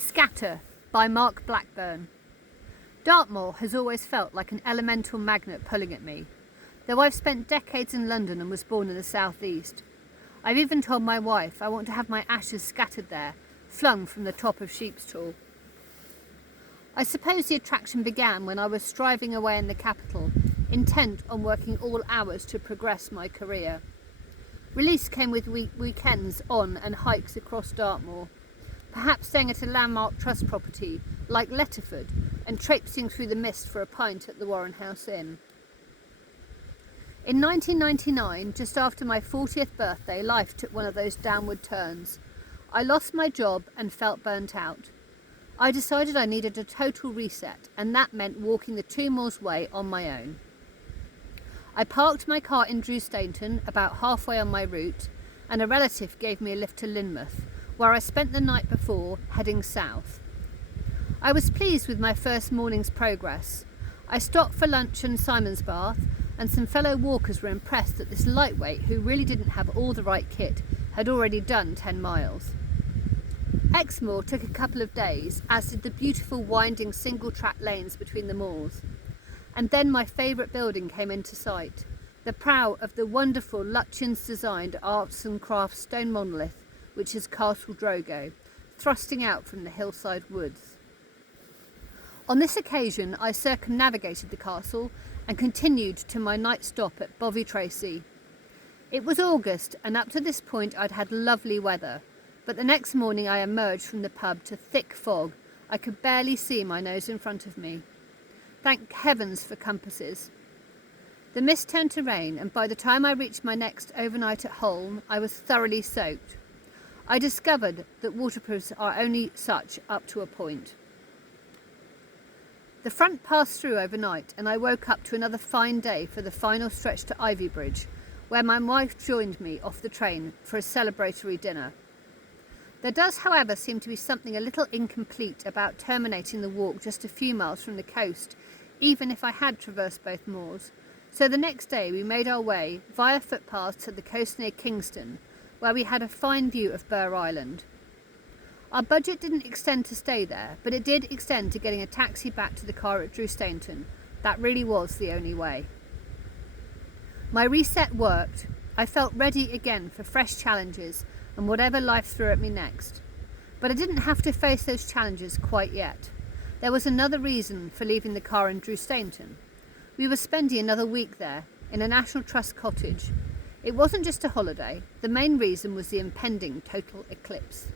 Scatter by Mark Blackburn. Dartmoor has always felt like an elemental magnet pulling at me, though I've spent decades in London and was born in the southeast. I've even told my wife I want to have my ashes scattered there, flung from the top of Sheepstall. I suppose the attraction began when I was striving away in the capital, intent on working all hours to progress my career. Release came with weekends on and hikes across Dartmoor, perhaps staying at a landmark trust property like Letterford and traipsing through the mist for a pint at the Warren House Inn. In 1999, just after my 40th birthday, life took one of those downward turns. I lost my job and felt burnt out. I decided I needed a total reset, and that meant walking the 2 Moors Way on my own. I parked my car in Drew Stainton, about halfway on my route, and a relative gave me a lift to Lynmouth, where I spent the night before, heading south. I was pleased with my first morning's progress. I stopped for lunch in Simon's Bath, and some fellow walkers were impressed that this lightweight, who really didn't have all the right kit, had already done 10 miles. Exmoor took a couple of days, as did the beautiful winding single-track lanes between the moors. And then my favourite building came into sight, the prow of the wonderful Lutyens-designed arts and crafts stone monolith, which is Castle Drogo, thrusting out from the hillside woods. On this occasion, I circumnavigated the castle and continued to my night stop at Bovey Tracy. It was August, and up to this point I'd had lovely weather, but the next morning I emerged from the pub to thick fog. I could barely see my nose in front of me. Thank heavens for compasses. The mist turned to rain, and by the time I reached my next overnight at Holme, I was thoroughly soaked. I discovered that waterproofs are only such up to a point. The front passed through overnight, and I woke up to another fine day for the final stretch to Ivy Bridge, where my wife joined me off the train for a celebratory dinner. There does, however, seem to be something a little incomplete about terminating the walk just a few miles from the coast, even if I had traversed both moors. So the next day we made our way via footpaths to the coast near Kingston, where we had a fine view of Burr Island. Our budget didn't extend to stay there, but it did extend to getting a taxi back to the car at Drew Stainton. That really was the only way. My reset worked. I felt ready again for fresh challenges and whatever life threw at me next. But I didn't have to face those challenges quite yet. There was another reason for leaving the car in Drew Stainton. We were spending another week there, in a National Trust cottage. It wasn't just a holiday. The main reason was the impending total eclipse.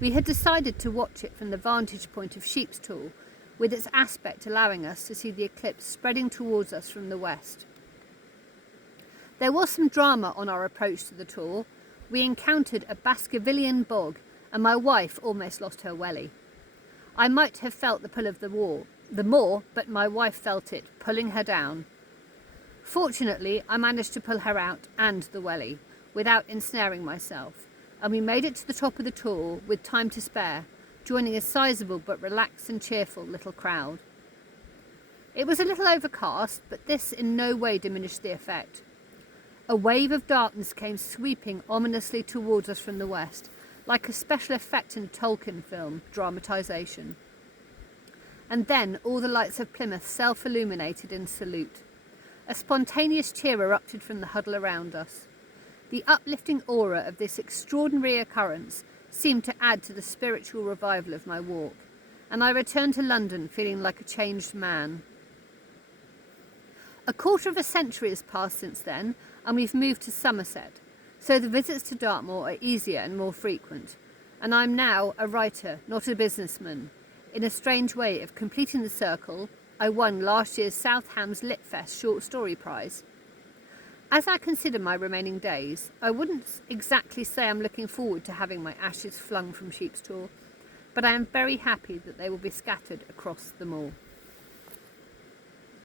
We had decided to watch it from the vantage point of Sheepstall, with its aspect allowing us to see the eclipse spreading towards us from the west. There was some drama on our approach to the tour. We encountered a Baskervillian bog, and my wife almost lost her welly. I might have felt the pull of the moor, but my wife felt it, pulling her down. Fortunately, I managed to pull her out and the welly, without ensnaring myself, and we made it to the top of the tour with time to spare, joining a sizable but relaxed and cheerful little crowd. It was a little overcast, but this in no way diminished the effect. A wave of darkness came sweeping ominously towards us from the west, like a special effect in a Tolkien film dramatisation. And then all the lights of Plymouth self-illuminated in salute. A spontaneous cheer erupted from the huddle around us. The uplifting aura of this extraordinary occurrence seemed to add to the spiritual revival of my walk, and I returned to London feeling like a changed man. A quarter of a century has passed since then, and we've moved to Somerset, so the visits to Dartmoor are easier and more frequent, and I'm now a writer, not a businessman. In a strange way of completing the circle, I won last year's South Hams Litfest Short Story Prize. As I consider my remaining days, I wouldn't exactly say I'm looking forward to having my ashes flung from Sheepstall, but I am very happy that they will be scattered across the moor.